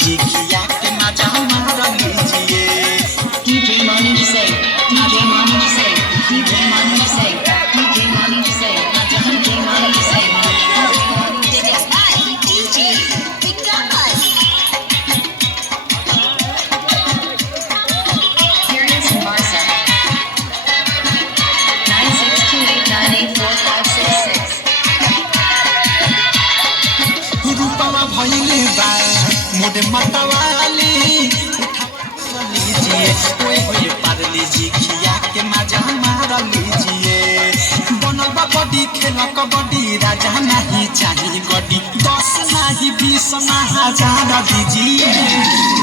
लीजिए खिया के मजा मार लीजिए। DJ Mani Singh, DJ Mani Singh, DJ Mani Singh, DJ Mani Singh, DJ Mani Singh. Serious and Marsa. 9628984566. रूपवा भइले बा मोरे मतवाली उठा लीजिए ओए होए पार लीजिए खिया के मजा मार लीजिए। बनवा बड़ी खेल कबड्डी राजा नहीं चाहिए गड्डी 10 नहीं 20 ना हजार दीजिए।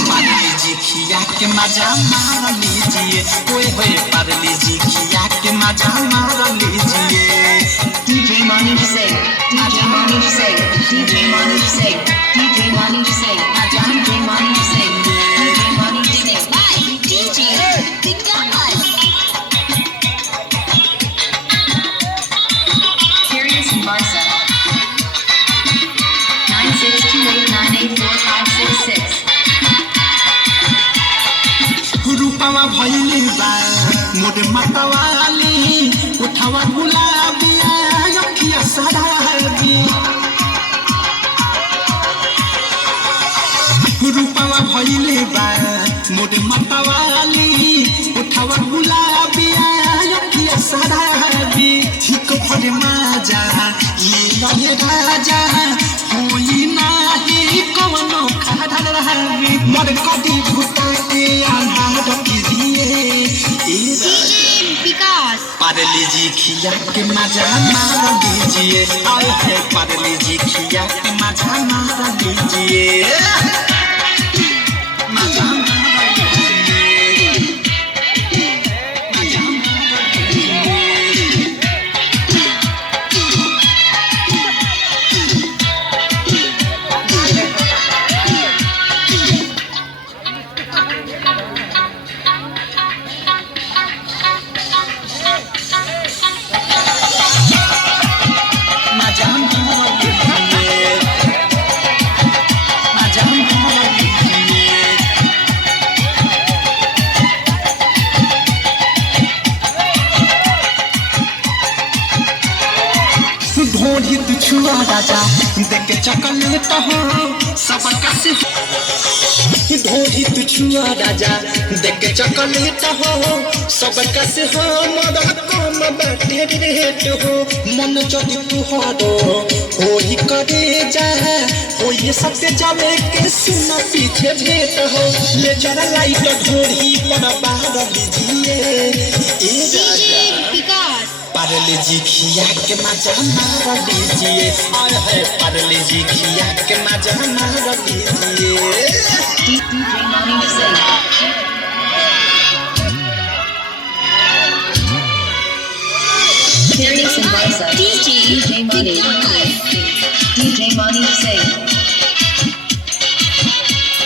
पार लीजिए खिया के मजा मार लीजिए ओए होए पार लीजिए खिया के मजा मार लीजिए। DJ Mani Singh, DJ Mani Singh, DJ Mani Singh, DJ Mani Singh, DJ Mani Singh, DJ Mani Singh. DJ Serious and Marsa. 9628984566. रूपवा भइले बा मोरे मतवाली उठावा गुलाबी अखिया सराबी। रूपवा भइले बा मोरे मतवाली उठावा गुलाबी अखिया सराबी। ठीक भरे माजा ये लगे राजा होई नाही कवनो खाड़ा रहबी। मर कदी भूता के आधार कीजिए पार लीजिए खिया के मजा मार लीजिए। आए है पार लीजिए खिया के मजा मार लीजिए। मजा मार लीजिए। मजा मार लीजिए। मजा मार लीजिए। मजा मार लीजिए। ढोढ़ी तू छुआ राजा देख चॉकलेट हो सबका से। ढोढ़ी तू छुआ राजा देख चॉकलेट हो सबका से हमारा कम बाटे रेट हो। मन जदि तू हरो होई करे जा होई सबसे जावे के सुन पीछे भेट हो। ले जरा लाइट ढोढ़ी पर बाहर लीजिए ए राजा पार लीजिए खिया के मजा मार लीजिए। और है पार लीजिए खिया के मजा मार लीजिए। DJ Mani Singh. Serious and Marsa. DJ Mani. DJ Mani Singh.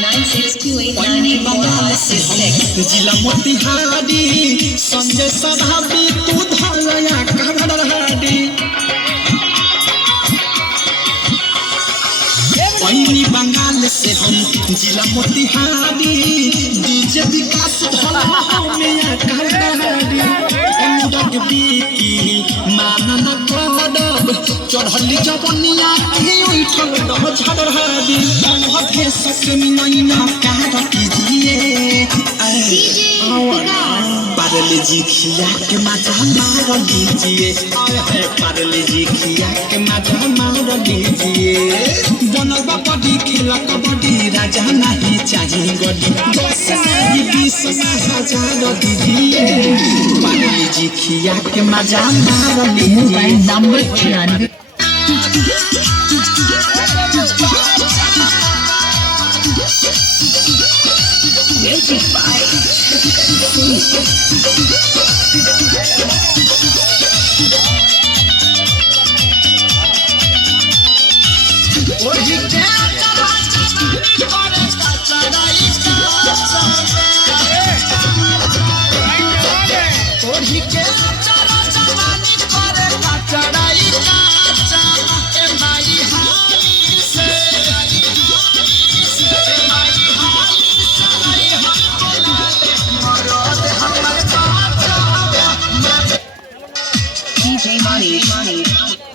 9628984566. जिला मोतिहारी संजय सभाबी तू धरया करहाड़ी। पहिली बंगाल से हम जिला मोतिहारी डीजे विकास भला में करहाड़ी। अनुराग बीकी मानन करब चढ़ली जवनिया के उठल दह झड़हाड़ी। अनहथे ससमी नैना कार कीजिए पार लीजिए खिया के मजा मार लीजिए। और है पार लीजिए खिया के मजा मार लीजिए। बनवा बड़ी खेला कबड्डी राजा नहीं चाहिए गड्डी 10 नहीं 20 ना हजार दीजिए। पार लीजिए खिया के मजा मार लीजिए। मोबाइल नंबर 96 Music by ओही के करे चढ़ाई ओही के चढ़ाई का Manish.